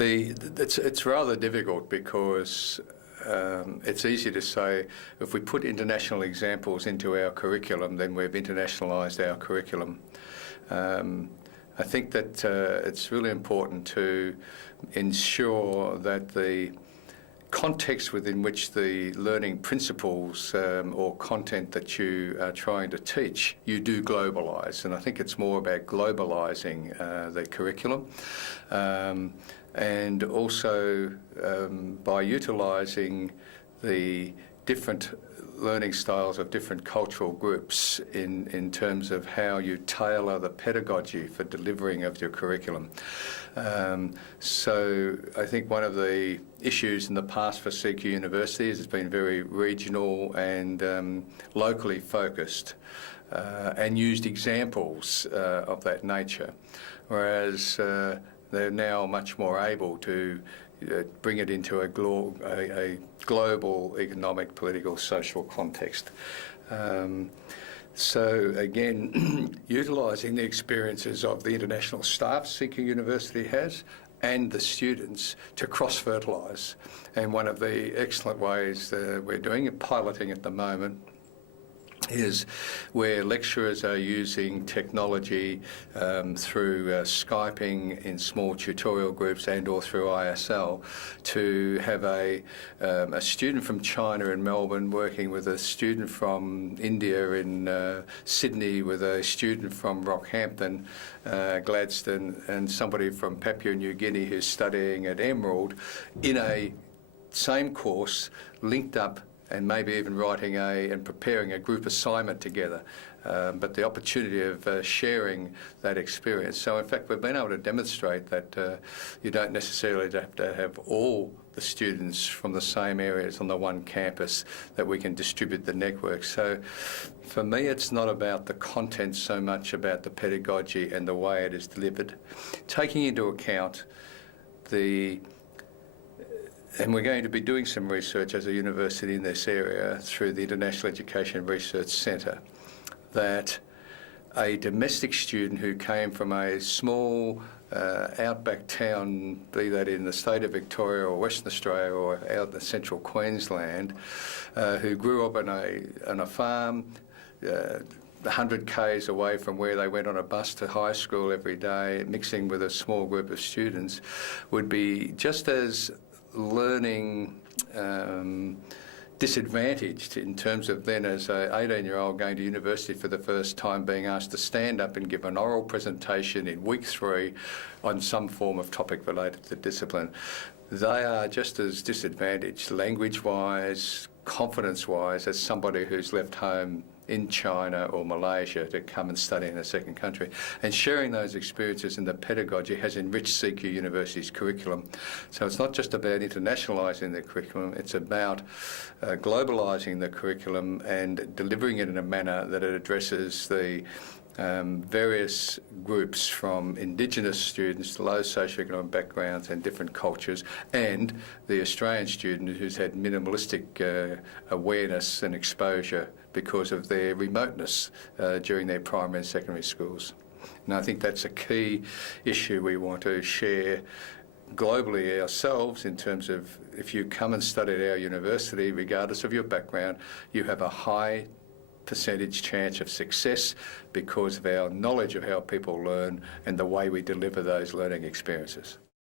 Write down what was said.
It's rather difficult because it's easy to say if we put international examples into our curriculum, then we've internationalised our curriculum. I think that it's really important to ensure that the context within which the learning principles or content that you are trying to teach, you do globalise. And I think it's more about globalising the curriculum. And also by utilising the different learning styles of different cultural groups in terms of how you tailor the pedagogy for delivering of your curriculum. So I think one of the issues in the past for CQUniversity is it's been very regional and locally focused and used examples of that nature, whereas they're now much more able to bring it into a global economic, political, social context. So again, utilising the experiences of the international staff CQUniversity has and the students to cross-fertilise. And one of the excellent ways we're doing it, piloting at the moment, is where lecturers are using technology through Skyping in small tutorial groups and or through ISL to have a student from China in Melbourne working with a student from India in Sydney, with a student from Rockhampton, Gladstone, and somebody from Papua New Guinea who's studying at Emerald in a same course, linked up, and maybe even writing and preparing a group assignment together, but the opportunity of sharing that experience. So in fact, we've been able to demonstrate that you don't necessarily have to have all the students from the same areas on the one campus, that we can distribute the network. So for me, it's not about the content so much about the pedagogy and the way it is delivered, taking into account and we're going to be doing some research as a university in this area through the International Education Research Centre, that a domestic student who came from a small outback town, be that in the state of Victoria or Western Australia or out in central Queensland, who grew up on a farm, 100 k's away from where they went on a bus to high school every day, mixing with a small group of students, would be just as learning disadvantaged in terms of then as an 18-year-old going to university for the first time being asked to stand up and give an oral presentation in week 3 on some form of topic related to discipline. They are just as disadvantaged language-wise, confidence-wise, as somebody who's left home in China or Malaysia to come and study in a second country. And sharing those experiences in the pedagogy has enriched CQUniversity's curriculum. So it's not just about internationalising the curriculum, it's about globalising the curriculum and delivering it in a manner that it addresses the various groups, from Indigenous students to low socioeconomic backgrounds and different cultures, and the Australian student who's had minimalistic awareness and exposure because of their remoteness during their primary and secondary schools. And I think that's a key issue we want to share globally ourselves, in terms of if you come and study at our university, regardless of your background, you have a high percentage chance of success because of our knowledge of how people learn and the way we deliver those learning experiences.